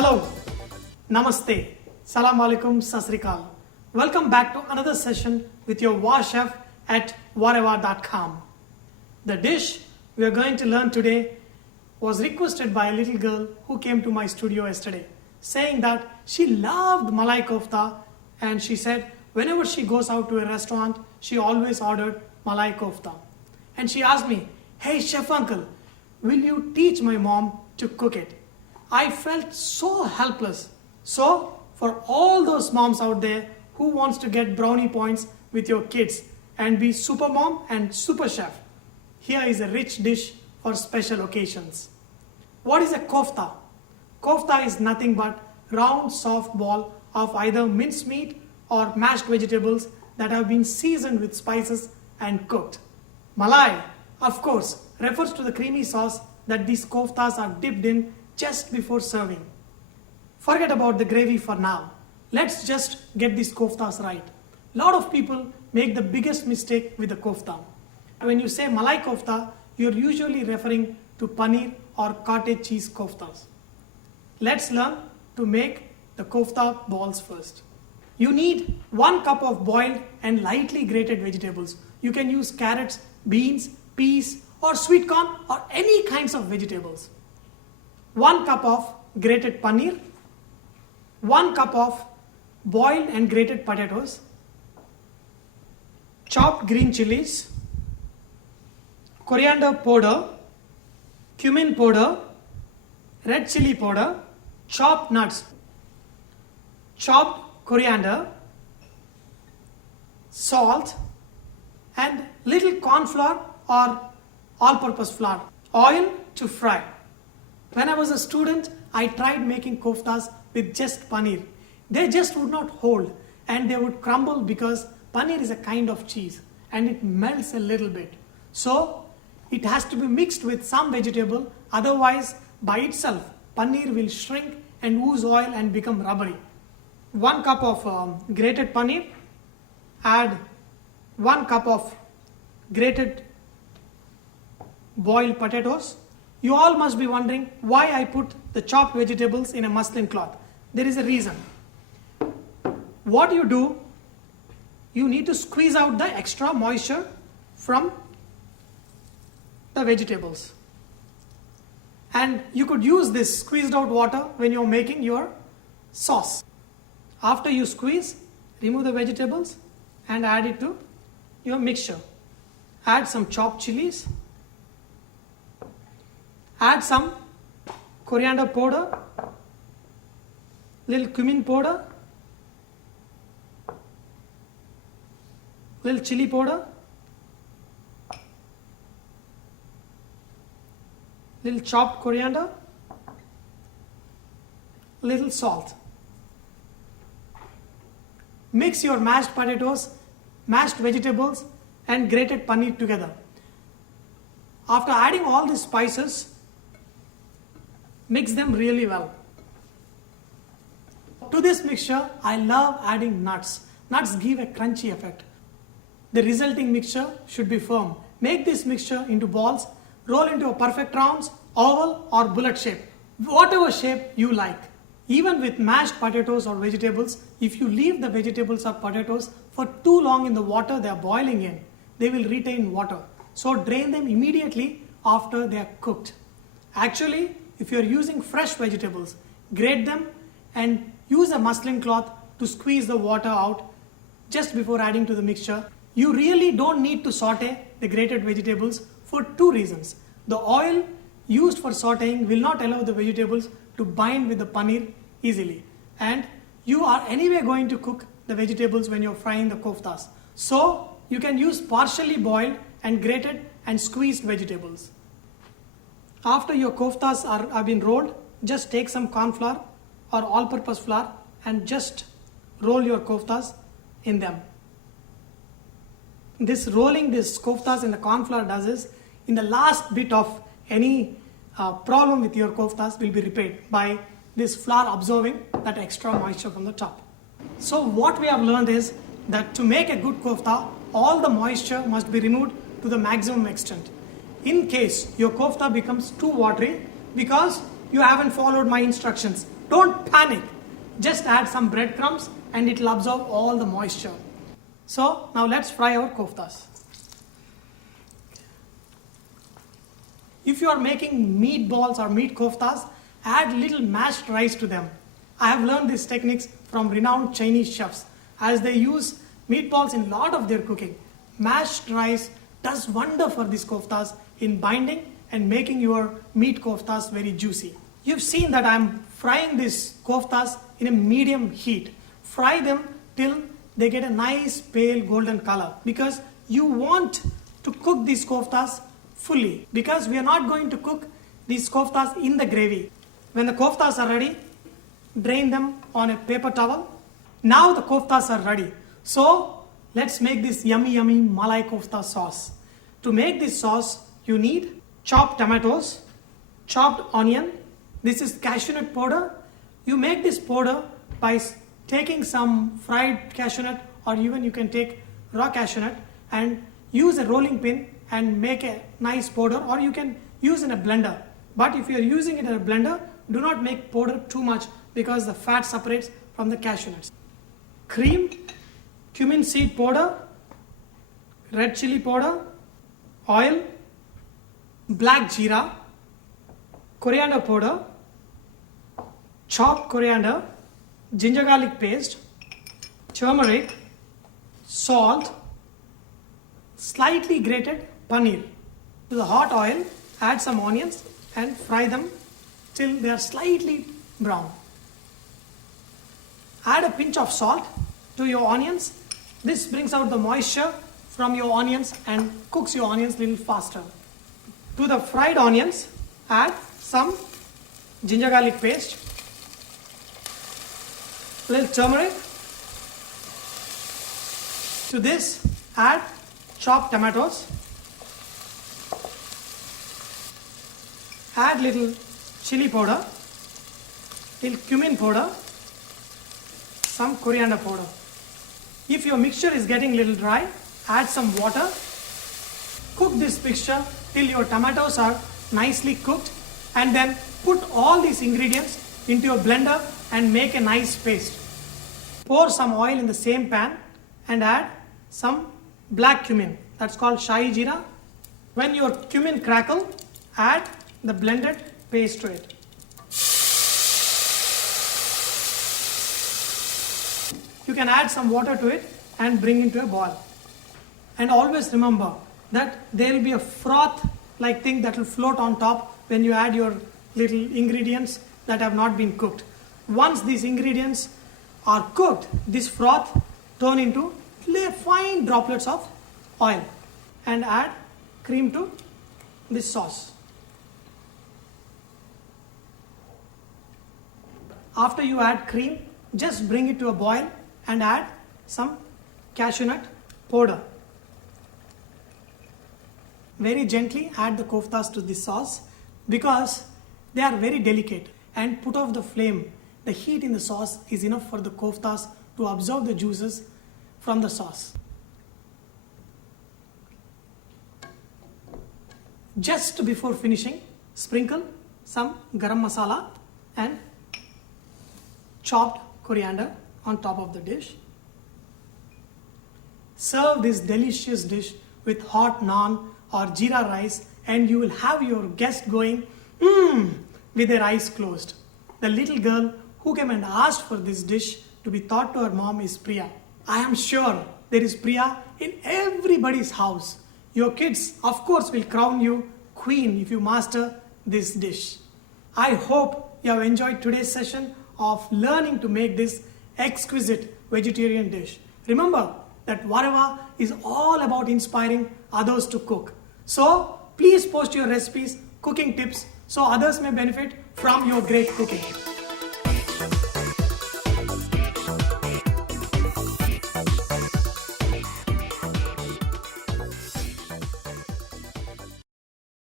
Hello, Namaste, Salam Alaikum, Sasrikal. Welcome back to another session with your Vahchef at VahRehVah.com. The dish we are going to learn today was requested by a little girl who came to my studio yesterday, saying that she loved Malai Kofta and she said whenever she goes out to a restaurant, she always ordered Malai Kofta. And she asked me, "Hey chef uncle, will you teach my mom to cook it?" I felt so helpless. So for all those moms out there who wants to get brownie points with your kids and be super mom and super chef, here is a rich dish for special occasions. What is a kofta? Kofta is nothing but round soft ball of either minced meat or mashed vegetables that have been seasoned with spices and cooked. Malai, of course, refers to the creamy sauce that these koftas are dipped in just before serving. Forget about the gravy for now. Let's just get these koftas right. A lot of people make the biggest mistake with the kofta. When you say Malai Kofta, you're usually referring to paneer or cottage cheese koftas. Let's learn to make the kofta balls first. You need 1 cup of boiled and lightly grated vegetables. You can use carrots, beans, peas or sweet corn or any kinds of vegetables. 1 cup of grated paneer, 1 cup of boiled and grated potatoes, chopped green chilies, coriander powder, cumin powder, red chili powder, chopped nuts, chopped coriander, salt and little corn flour or all-purpose flour, oil to fry. When I was a student, I tried making koftas with just paneer. They just would not hold and they would crumble because paneer is a kind of cheese and it melts a little bit. So it has to be mixed with some vegetable, otherwise by itself paneer will shrink and ooze oil and become rubbery. 1 cup of grated paneer, add 1 cup of grated boiled potatoes. You all must be wondering why I put the chopped vegetables in a muslin cloth. There is a reason. What you do, you need to squeeze out the extra moisture from the vegetables. And you could use this squeezed out water when you're making your sauce. After you squeeze, remove the vegetables and add it to your mixture. Add some chopped chilies. Add some coriander powder, little cumin powder, little chili powder, little chopped coriander, little salt. Mix your mashed potatoes, mashed vegetables and grated paneer together. After adding all these spices, mix them really well. To this mixture, I love adding nuts. Nuts give a crunchy effect. The resulting mixture should be firm. Make this mixture into balls, roll into a perfect rounds, oval or bullet shape, whatever shape you like. Even with mashed potatoes or vegetables, if you leave the vegetables or potatoes for too long in the water they are boiling in, they will retain water. So drain them immediately after they are cooked. Actually, if you are using fresh vegetables, grate them and use a muslin cloth to squeeze the water out just before adding to the mixture. You really don't need to saute the grated vegetables for 2 reasons. The oil used for sauteing will not allow the vegetables to bind with the paneer easily. And you are anyway going to cook the vegetables when you're frying the koftas. So you can use partially boiled and grated and squeezed vegetables. After your koftas have been rolled, just take some corn flour or all-purpose flour and just roll your koftas in them. This rolling these koftas in the corn flour does is, in the last bit of any problem with your koftas will be repaired by this flour absorbing that extra moisture from the top. So what we have learned is that to make a good kofta, all the moisture must be removed to the maximum extent. In case your kofta becomes too watery because you haven't followed my instructions, Don't panic. Just add some breadcrumbs and it will absorb all the moisture. So now let's fry our koftas. If you are making meatballs or meat koftas, add little mashed rice to them. I have learned these techniques from renowned Chinese chefs as they use meatballs in a lot of their cooking. Mashed rice does wonder for these koftas in binding and making your meat koftas very juicy. You've seen that I'm frying these koftas in a medium heat. Fry them till they get a nice pale golden color, because you want to cook these koftas fully, because we are not going to cook these koftas in the gravy. When the koftas are ready, drain them on a paper towel. Now the koftas are ready. So let's make this yummy Malai Kofta sauce. To make this sauce, you need chopped tomatoes, chopped onion. This is cashew nut powder. You make this powder by taking some fried cashew nut, or even you can take raw cashew nut and use a rolling pin and make a nice powder, or you can use in a blender. But if you are using it in a blender, do not make powder too much because the fat separates from the cashew nuts. Cream, cumin seed powder, red chilli powder, oil, black jeera, coriander powder, chopped coriander, ginger garlic paste, turmeric, salt, slightly grated paneer. To the hot oil, add some onions and fry them till they are slightly brown. Add a pinch of salt to your onions. This brings out the moisture from your onions and cooks your onions a little faster. To the fried onions, add some ginger garlic paste, little turmeric. To this, add chopped tomatoes. Add little chili powder, little cumin powder, some coriander powder. If your mixture is getting a little dry, add some water. Cook this mixture till your tomatoes are nicely cooked, and then put all these ingredients into your blender and make a nice paste. Pour some oil in the same pan and add some black cumin. That's called sahi jeera. When your cumin crackle, add the blended paste to it. You can add some water to it and bring it to a boil. And always remember that there will be a froth like thing that will float on top when you add your little ingredients that have not been cooked. Once these ingredients are cooked, this froth turn into fine droplets of oil, and add cream to this sauce. After you add cream, just bring it to a boil and add some cashew nut powder. Very gently add the koftas to this sauce because they are very delicate, and put off the flame. The heat in the sauce is enough for the koftas to absorb the juices from the sauce. Just before finishing, sprinkle some garam masala and chopped coriander on top of the dish. Serve this delicious dish with hot naan or jeera rice, and you will have your guest going with their eyes closed. The little girl who came and asked for this dish to be taught to her mom is Priya. I am sure there is Priya in everybody's house. Your kids, of course, will crown you queen if you master this dish. I hope you have enjoyed today's session of learning to make this exquisite vegetarian dish. Remember that VahRehVah is all about inspiring others to cook. So please post your recipes, cooking tips, so others may benefit from your great cooking.